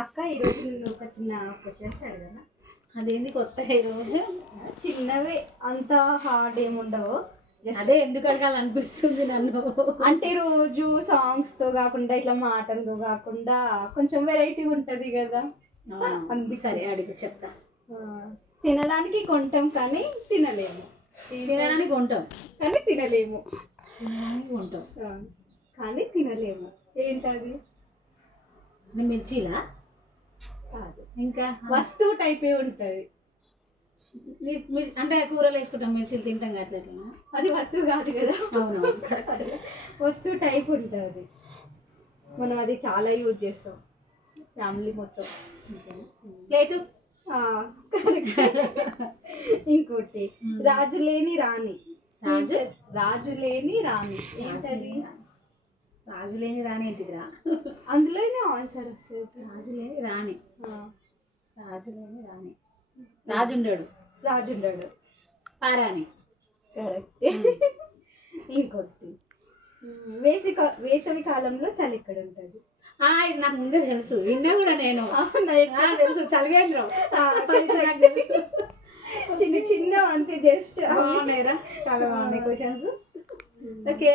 అక్క ఈరోజు నేను ఒక చిన్న క్వశ్చన్స్ అడిగాను. అదేంది కొత్త ఈరోజు? చిన్నవే, అంత హార్డ్ ఏముండవు. అదే ఎందుకు అడగాలనిపిస్తుంది నన్ను. అంటే రోజు సాంగ్స్తో కాకుండా ఇట్లా మాటలతో కాకుండా కొంచెం వెరైటీ ఉంటుంది కదా. సరే అడిగి చెప్తా. తినడానికి కొంటాం కానీ తినలేము. తినడానికి కొంటాం కానీ తినలేము. కొంటాం కానీ తినలేము. ఏంటది? మిర్చిలా కాదు, ఇంకా వస్తువు టైపే ఉంటుంది. అంటే కూరలు వేసుకుంటాం, మిర్చిలు తింటాం అట్లా. అది వస్తువు కాదు కదా. అవును, వస్తువు టైప్ ఉంటుంది. మనం అది చాలా యూజ్ చేస్తాం, ఫ్యామిలీ మొత్తం. ప్లేటు. ఇంకోటి, రాజు లేని రాణి. రాజు లేని రాణి ఏంటది? రాజు లేని రాణి ఏంటిదిరా? అందులోనే ఆన్సర్ వస్తుంది. రాజు లేని రాణి. రాజు లేని రాణి. రాజుండడు. రాజుండడు. పారాణి. కరెక్ట్. ఇంకోటి, వేసవి కాలంలో చలి ఎక్కడ ఉంటుంది? ఇది నాకు ముందే తెలుసు, విన్నా కూడా నేను. తెలుసు, చలివేంద్రం. చిన్న చిన్న అంతే, జస్ట్ బాగున్నాయిరా, చాలా బాగున్నాయి క్వశ్చన్స్. ఓకే.